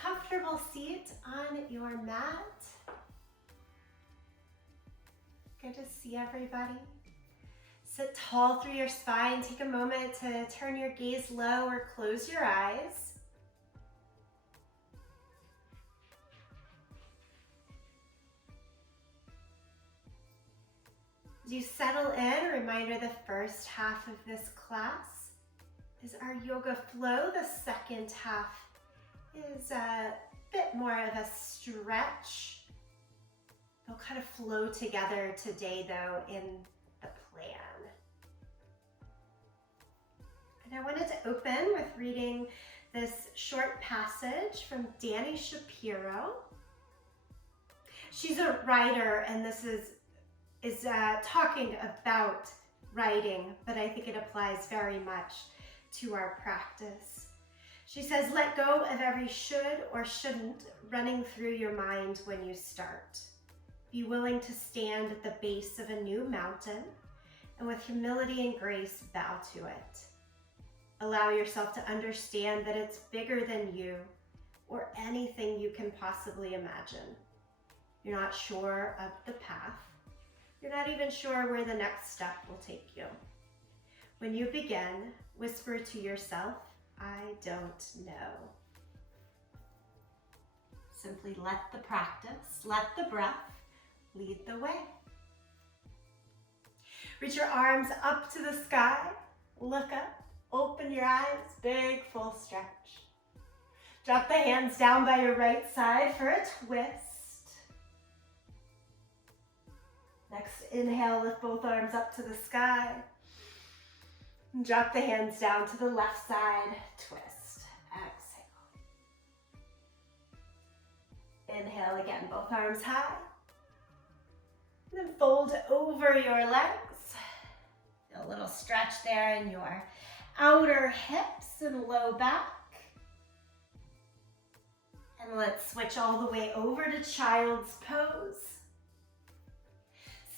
comfortable seat on your mat. Good to see everybody. Sit tall through your spine. Take a moment to turn your gaze low or close your eyes. As you settle in, a reminder the first half of this class is our yoga flow. The second half is a bit more of a stretch. They'll kind of flow together today though in the plan. And I wanted to open with reading this short passage from Dani Shapiro. She's a writer, and this is talking about writing, but I think it applies very much to our practice. She says, let go of every should or shouldn't running through your mind when you start. Be willing to stand at the base of a new mountain and with humility and grace bow to it. Allow yourself to understand that it's bigger than you or anything you can possibly imagine. You're not sure of the path. You're not even sure where the next step will take you. When you begin, whisper to yourself, I don't know. Simply let the practice, let the breath lead the way. Reach your arms up to the sky, look up, open your eyes, big full stretch. Drop the hands down by your right side for a twist. Next, inhale, lift both arms up to the sky. And drop the hands down to the left side, twist. Exhale. Inhale again, both arms high. And then fold over your legs. Feel a little stretch there in your outer hips and low back. And let's switch all the way over to child's pose.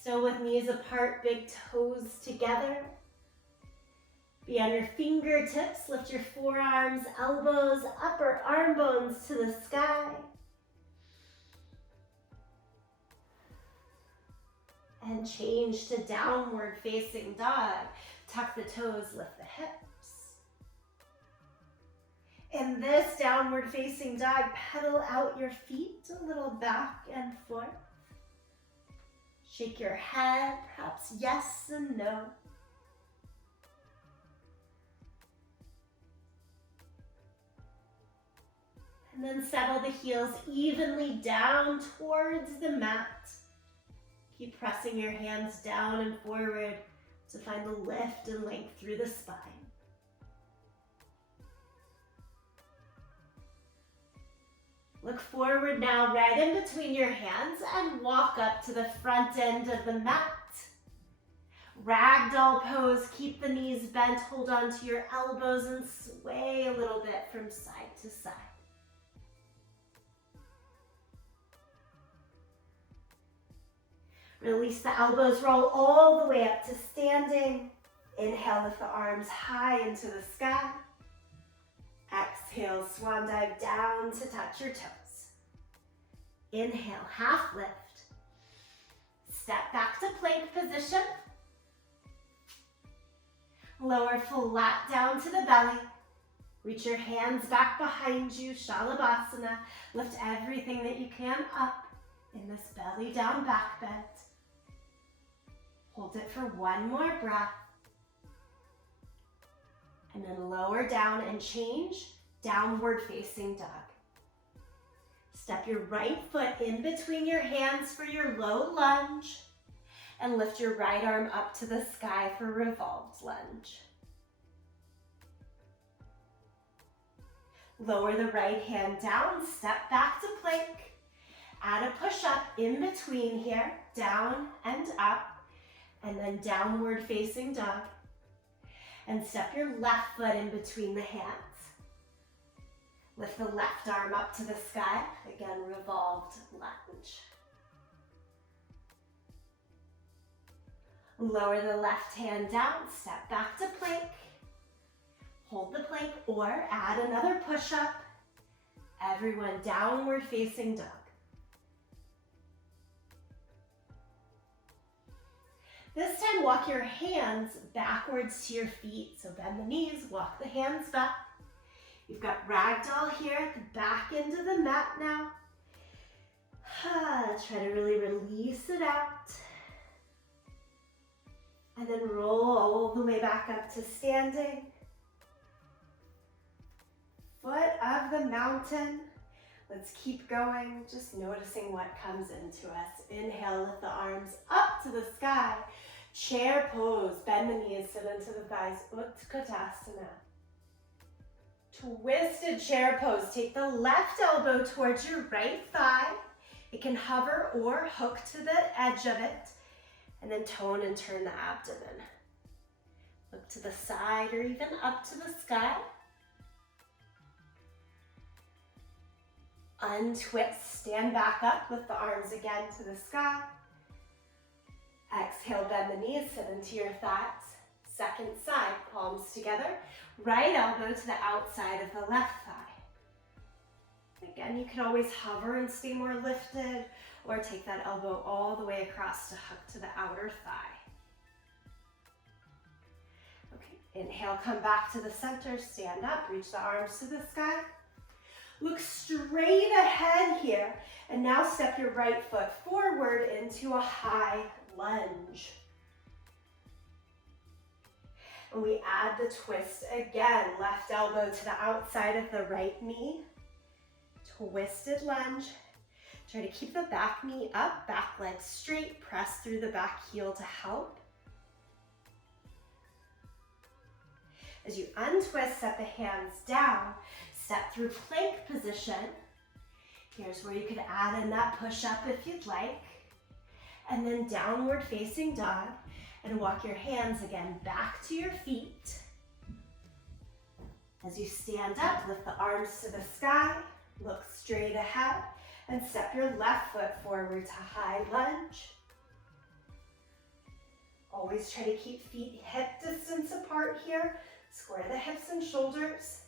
Still with knees apart, big toes together. Be on your fingertips, lift your forearms, elbows, upper arm bones to the sky. And change to downward facing dog. Tuck the toes, lift the hips. In this downward facing dog, pedal out your feet a little back and forth. Shake your head, perhaps yes and no. And then settle the heels evenly down towards the mat. Keep pressing your hands down and forward to find the lift and length through the spine. Look forward now, right in between your hands, and walk up to the front end of the mat. Ragdoll pose, keep the knees bent, hold on to your elbows and sway a little bit from side to side. Release the elbows, roll all the way up to standing. Inhale, lift the arms high into the sky. Exhale, swan dive down to touch your toes. Inhale, half lift. Step back to plank position. Lower flat down to the belly. Reach your hands back behind you, Shalabhasana. Lift everything that you can up in this belly down back bend. Hold it for one more breath. And then lower down and change, downward facing dog. Step your right foot in between your hands for your low lunge and lift your right arm up to the sky for revolved lunge. Lower the right hand down, step back to plank. Add a push up in between here, down and up, and then downward facing dog. And step your left foot in between the hands. Lift the left arm up to the sky. Again, revolved lunge. Lower the left hand down, step back to plank. Hold the plank or add another push-up. Everyone, downward facing dog. This time, walk your hands backwards to your feet. So bend the knees, walk the hands back. You've got ragdoll here at the back end of the mat now. Try to really release it out. And then roll all the way back up to standing. Foot of the mountain. Let's keep going, just noticing what comes into us. Inhale, lift the arms up to the sky. Chair pose, bend the knees, sit into the thighs. Utkatasana. Twisted chair pose. Take the left elbow towards your right thigh. It can hover or hook to the edge of it. And then tone and turn the abdomen. Look to the side or even up to the sky. Untwist, stand back up with the arms again to the sky. Exhale, bend the knees, sit into your thighs. Second side, palms together. Right elbow to the outside of the left thigh. Again, you can always hover and stay more lifted, or take that elbow all the way across to hook to the outer thigh. Okay, inhale, come back to the center, stand up, reach the arms to the sky. Look straight ahead here, and now step your right foot forward into a high lunge. And we add the twist again, left elbow to the outside of the right knee. Twisted lunge. Try to keep the back knee up, back leg straight, press through the back heel to help. As you untwist, set the hands down, step through plank position. Here's where you could add in that push-up if you'd like. And then downward facing dog, and walk your hands again back to your feet. As you stand up, lift the arms to the sky, look straight ahead, and step your left foot forward to high lunge. Always try to keep feet hip distance apart here. Square the hips and shoulders,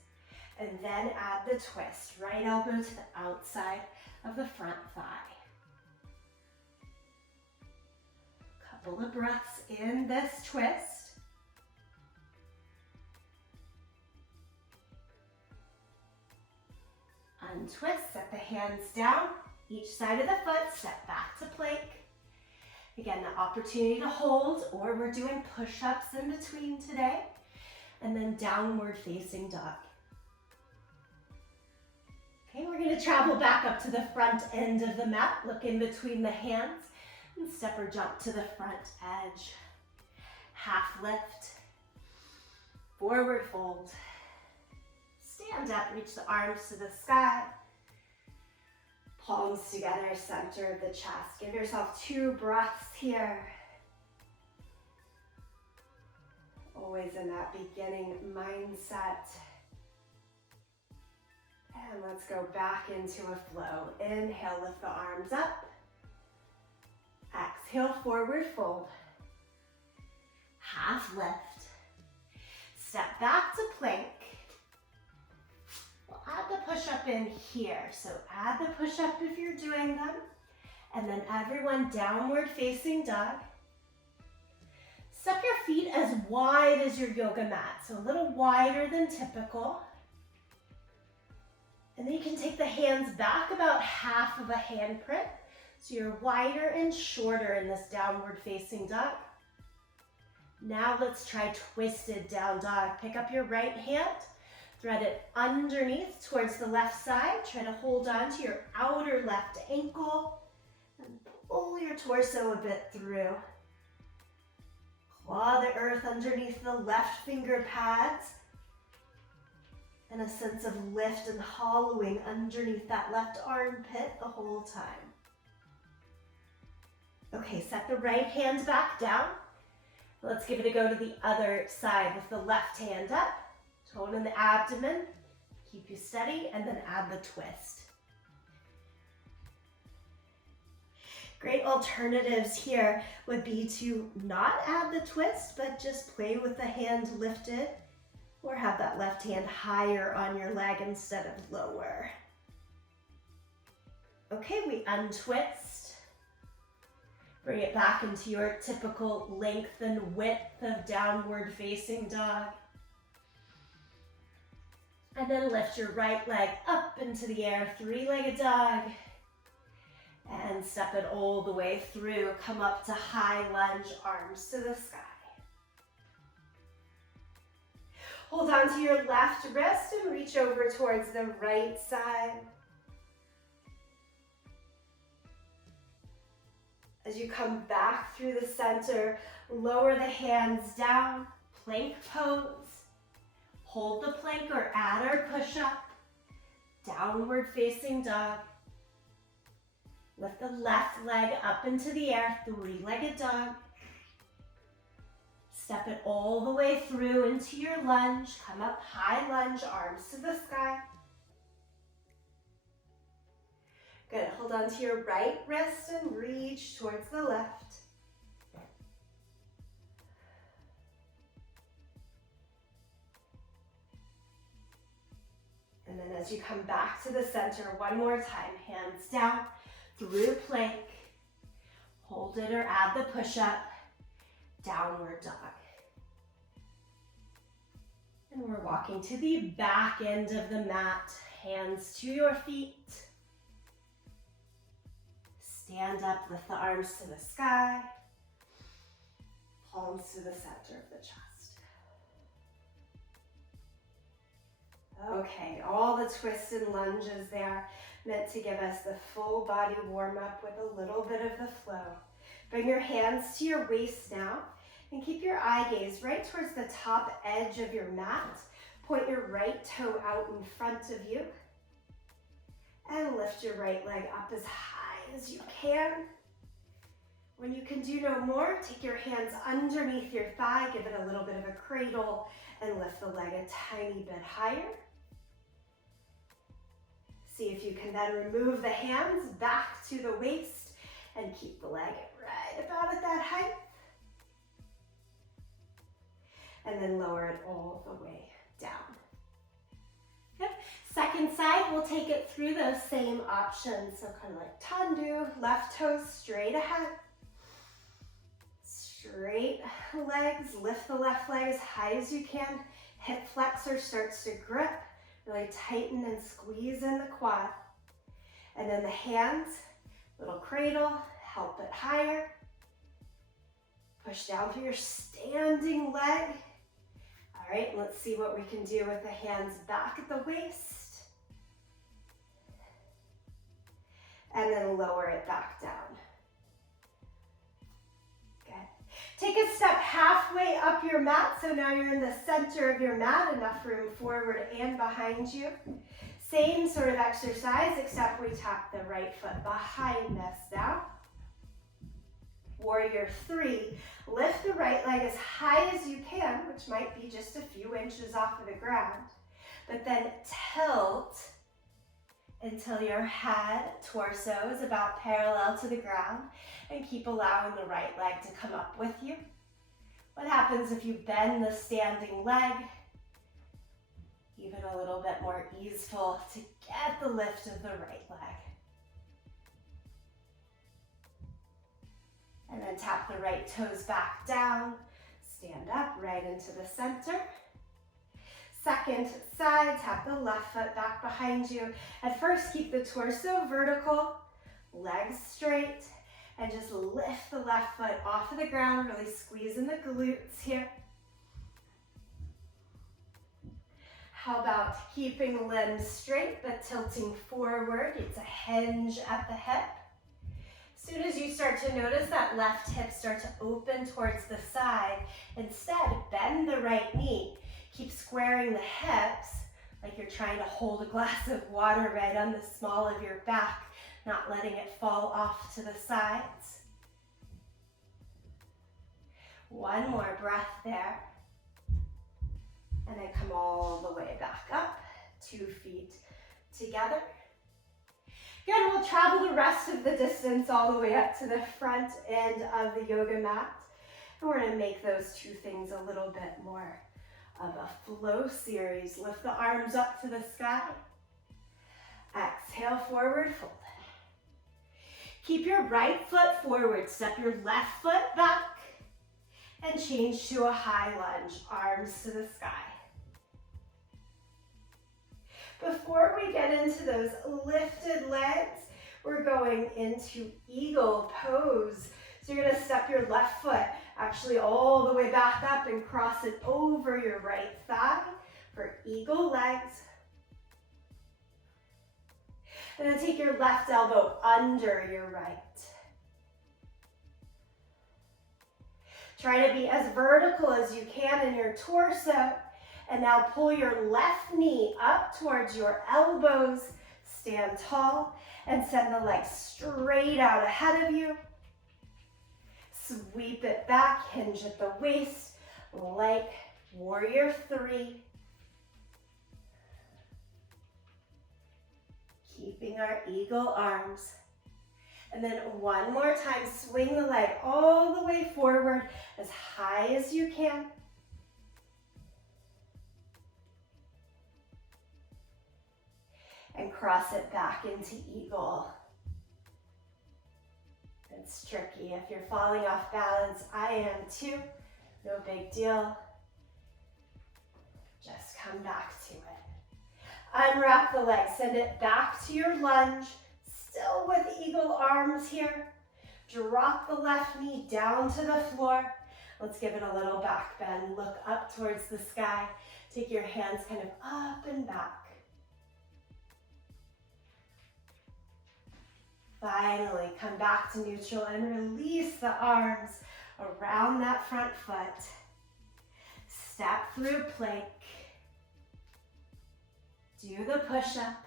and then add the twist. Right elbow to the outside of the front thigh. Couple of breaths in this twist. Untwist, set the hands down, each side of the foot, step back to plank. Again, the opportunity to hold, or we're doing push-ups in between today. And then downward facing dog. Okay, we're gonna travel back up to the front end of the mat, look in between the hands, and step or jump to the front edge. Half lift, forward fold. Stand up, reach the arms to the sky. Palms together, center of the chest. Give yourself 2 breaths here. Always in that beginning mindset. And let's go back into a flow. Inhale, lift the arms up. Exhale, forward fold. Half lift. Step back to plank. We'll add the push-up in here. So add the push-up if you're doing them. And then everyone downward facing dog. Step your feet as wide as your yoga mat, so a little wider than typical. And then you can take the hands back about half of a handprint, so you're wider and shorter in this downward facing dog. Now let's try twisted down dog. Pick up your right hand, thread it underneath towards the left side. Try to hold on to your outer left ankle and pull your torso a bit through. Claw the earth underneath the left finger pads, and a sense of lift and hollowing underneath that left armpit the whole time. Okay, set the right hand back down. Let's give it a go to the other side with the left hand up. Tone in the abdomen, keep you steady, and then add the twist. Great alternatives here would be to not add the twist, but just play with the hand lifted, or have that left hand higher on your leg instead of lower. Okay, we untwist. Bring it back into your typical length and width of downward facing dog. And then lift your right leg up into the air, three-legged dog. And step it all the way through. Come up to high lunge, arms to the sky. Hold on to your left wrist and reach over towards the right side. As you come back through the center, lower the hands down, plank pose. Hold the plank or add or push up. Downward facing dog. Lift the left leg up into the air, three-legged dog. Step it all the way through into your lunge. Come up, high lunge, arms to the sky. Good, hold on to your right wrist and reach towards the left. And then as you come back to the center, one more time, hands down, through plank. Hold it or add the push-up, downward dog. And we're walking to the back end of the mat, hands to your feet. Stand up, lift the arms to the sky, palms to the center of the chest. Okay, all the twists and lunges there meant to give us the full body warm up with a little bit of the flow. Bring your hands to your waist now and keep your eye gaze right towards the top edge of your mat. Point your right toe out in front of you and lift your right leg up as high as you can. When you can do no more, take your hands underneath your thigh, give it a little bit of a cradle, and lift the leg a tiny bit higher. See if you can then remove the hands back to the waist and keep the leg right about at that height. And then lower it all the way down. Good. Second side, we'll take it through those same options. So kind of like tendu, left toes straight ahead. Straight legs, lift the left leg as high as you can. Hip flexor starts to grip. Really tighten and squeeze in the quad. And then the hands, little cradle, help it higher. Push down through your standing leg. All right, let's see what we can do with the hands back at the waist. And then lower it back down. Take a step halfway up your mat, so now you're in the center of your mat, enough room forward and behind you. Same sort of exercise, except we tap the right foot behind us now. Warrior 3, lift the right leg as high as you can, which might be just a few inches off of the ground, but then tilt until your head, torso is about parallel to the ground, and keep allowing the right leg to come up with you. What happens if you bend the standing leg? Even a little bit more easeful to get the lift of the right leg. And then tap the right toes back down, stand up right into the center. Second side, tap the left foot back behind you. At first, keep the torso vertical, legs straight, and just lift the left foot off of the ground, really squeeze in the glutes here. How about keeping the limbs straight, but tilting forward? It's a hinge at the hip. As soon as you start to notice that left hip start to open towards the side, instead, bend the right knee. Keep squaring the hips like you're trying to hold a glass of water right on the small of your back, not letting it fall off to the sides. One more breath there. And then come all the way back up, 2 feet together. Good, we'll travel the rest of the distance all the way up to the front end of the yoga mat. And we're gonna make those two things a little bit more of a flow series. Lift the arms up to the sky. Exhale, forward fold. Keep your right foot forward. Step your left foot back and change to a high lunge, arms to the sky. Before we get into those lifted legs, we're going into eagle pose. So you're gonna step your left foot actually all the way back up and cross it over your right thigh for eagle legs. And then take your left elbow under your right. Try to be as vertical as you can in your torso. And now pull your left knee up towards your elbows. Stand tall and send the legs straight out ahead of you. Sweep it back, hinge at the waist like warrior three. Keeping our eagle arms. And then one more time, swing the leg all the way forward as high as you can. And cross it back into eagle. It's tricky. If you're falling off balance, I am too. No big deal. Just come back to it. Unwrap the leg, send it back to your lunge, still with eagle arms here. Drop the left knee down to the floor. Let's give it a little back bend. Look up towards the sky. Take your hands kind of up and back. Finally, come back to neutral and release the arms around that front foot. Step through plank. Do the push-up.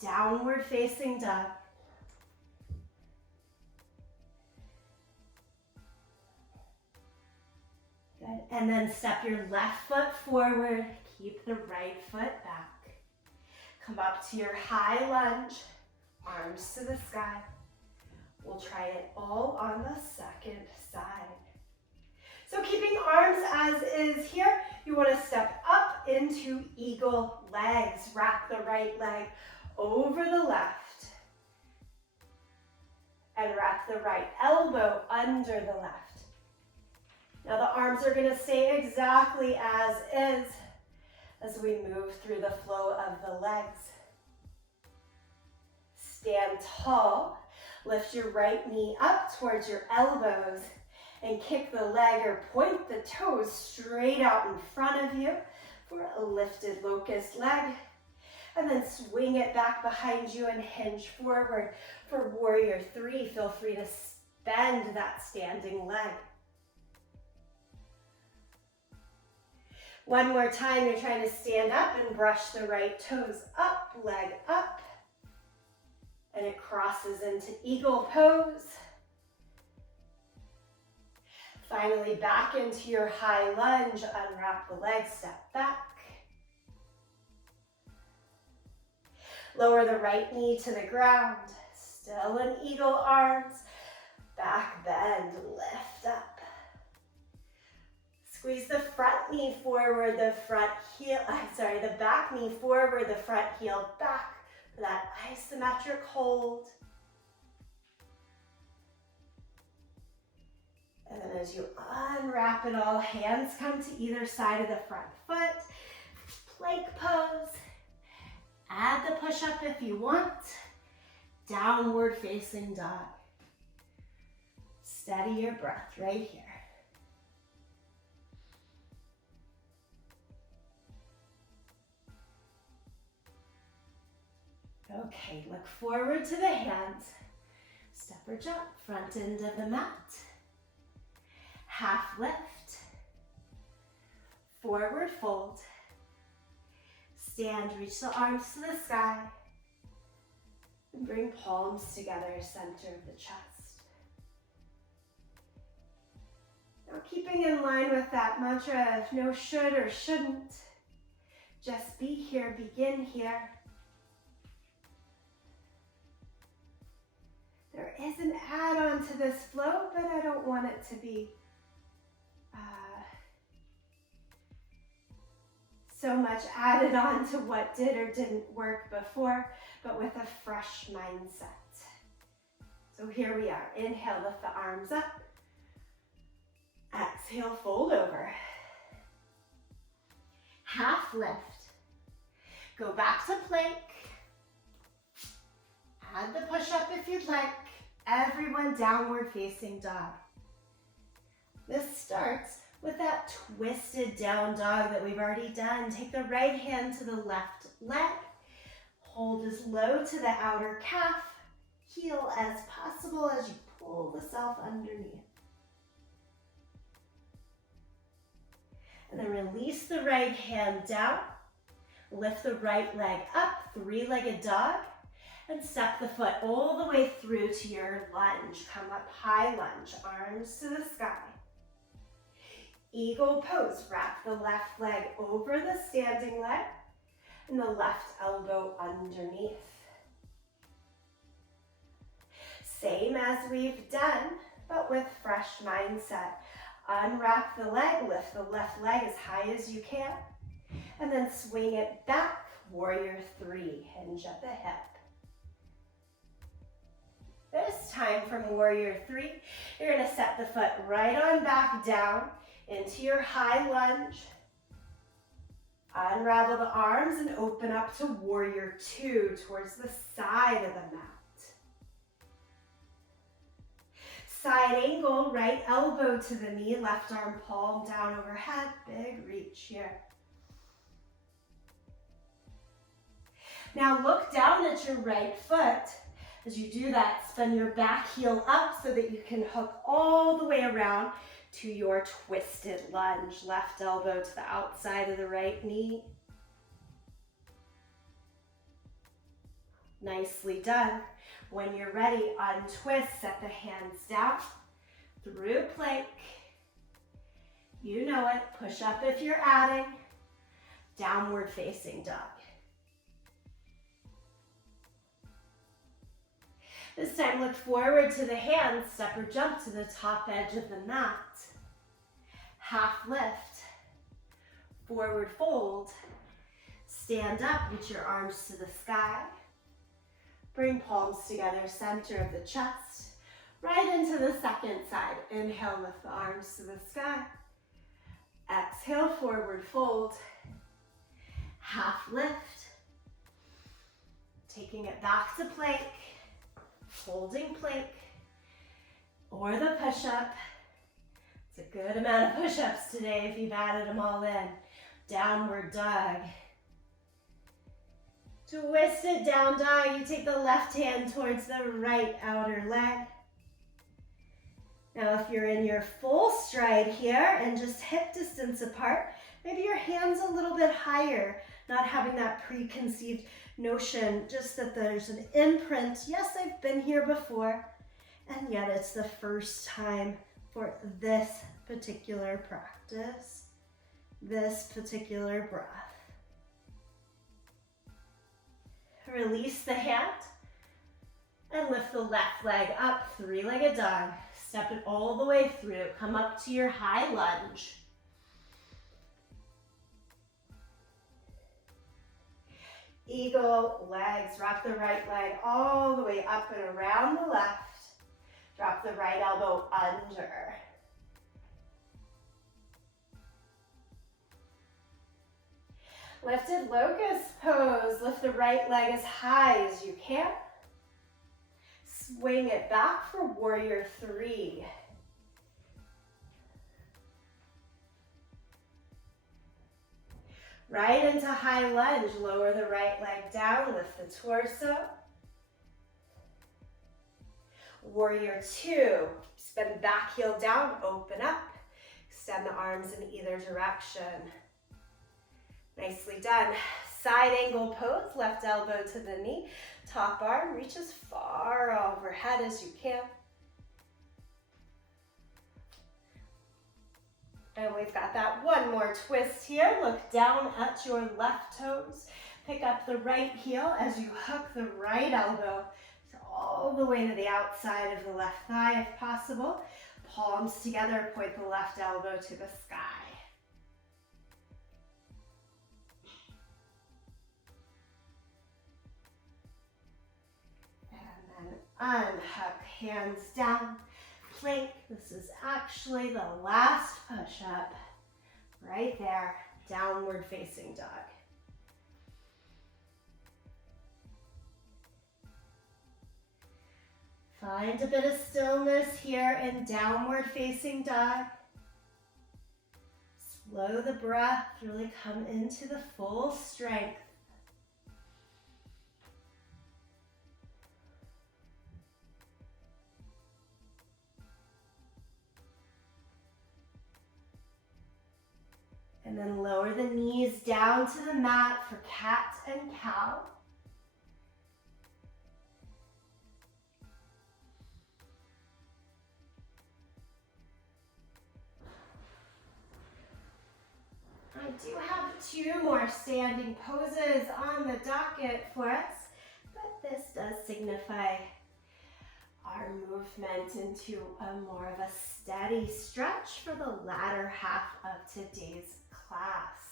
Downward facing dog. Good. And then step your left foot forward. Keep the right foot back. Come up to your high lunge. Arms to the sky. We'll try it all on the second side. So keeping arms as is here, you want to step up into eagle legs. Wrap the right leg over the left. And wrap the right elbow under the left. Now the arms are going to stay exactly as is as we move through the flow of the legs. Stand tall, lift your right knee up towards your elbows and kick the leg or point the toes straight out in front of you for a lifted locust leg. And then swing it back behind you and hinge forward for warrior three. Feel free to bend that standing leg. One more time, you're trying to stand up and brush the right toes up, leg up. And it crosses into eagle pose. Finally, back into your high lunge. Unwrap the leg, step back. Lower the right knee to the ground. Still in eagle arms. Back bend, lift up. Squeeze the front knee forward, the back knee forward, the front heel back. For that isometric hold. And then as you unwrap it all, hands come to either side of the front foot. Plank pose. Add the push-up if you want. Downward facing dog. Steady your breath right here. Okay, look forward to the hands. Step or jump, front end of the mat. Half lift. Forward fold. Stand, reach the arms to the sky. And bring palms together, center of the chest. Now keeping in line with that mantra of no should or shouldn't. Just be here, begin here. There is an add-on to this flow, but I don't want it to be so much added on to what did or didn't work before, but with a fresh mindset. So here we are. Inhale, lift the arms up. Exhale, fold over. Half lift. Go back to plank. Add the push-up if you'd like. Everyone, downward facing dog. This starts with that twisted down dog that we've already done. Take the right hand to the left leg. Hold as low to the outer calf. Heel as possible as you pull the self underneath. And then release the right hand down. Lift the right leg up, three-legged dog. And step the foot all the way through to your lunge. Come up, high lunge, arms to the sky. Eagle pose, wrap the left leg over the standing leg and the left elbow underneath. Same as we've done, but with fresh mindset. Unwrap the leg, lift the left leg as high as you can, and then swing it back, warrior three, hinge at the hip. This time from warrior three, you're gonna set the foot right on back down into your high lunge. Unravel the arms and open up to warrior two towards the side of the mat. Side angle, right elbow to the knee, left arm palm down overhead, big reach here. Now look down at your right foot. As you do that, spin your back heel up so that you can hook all the way around to your twisted lunge. Left elbow to the outside of the right knee. Nicely done. When you're ready, untwist, set the hands down through plank. You know it, push up if you're adding. Downward facing dog. This time look forward to the hands, step or jump to the top edge of the mat. Half lift, forward fold, stand up, reach your arms to the sky. Bring palms together, center of the chest, right into the second side. Inhale, lift the arms to the sky. Exhale, forward fold, half lift. Taking it back to plank. Holding plank or the push-up. It's a good amount of push-ups today if you've added them all in. Downward dog. Twisted down dog. You take the left hand towards the right outer leg. Now if you're in your full stride here and just hip distance apart, maybe your hand's a little bit higher, not having that preconceived notion, just that there's an imprint. Yes, I've been here before, and yet it's the first time for this particular practice, this particular breath. Release the hand and lift the left leg up, three-legged dog. Step it all the way through. Come up to your high lunge. Eagle legs, wrap the right leg all the way up and around the left. Drop the right elbow under. Lifted locust pose. Lift the right leg as high as you can. Swing it back for warrior three. Right into high lunge, lower the right leg down, lift the torso. Warrior two, spin back heel down, open up. Extend the arms in either direction. Nicely done. Side angle pose, left elbow to the knee. Top arm, reach as far overhead as you can. And we've got that one more twist here. Look down at your left toes. Pick up the right heel as you hook the right elbow all the way to the outside of the left thigh if possible. Palms together, point the left elbow to the sky. And then Unhook, hands down, plank. This is actually the last push-up. Right there, downward facing dog. Find a bit of stillness here in downward facing dog. Slow the breath, really come into the full strength. And then lower the knees down to the mat for cat and cow. I do have 2 more standing poses on the docket for us, but this does signify our movement into a more of a steady stretch for the latter half of today's class.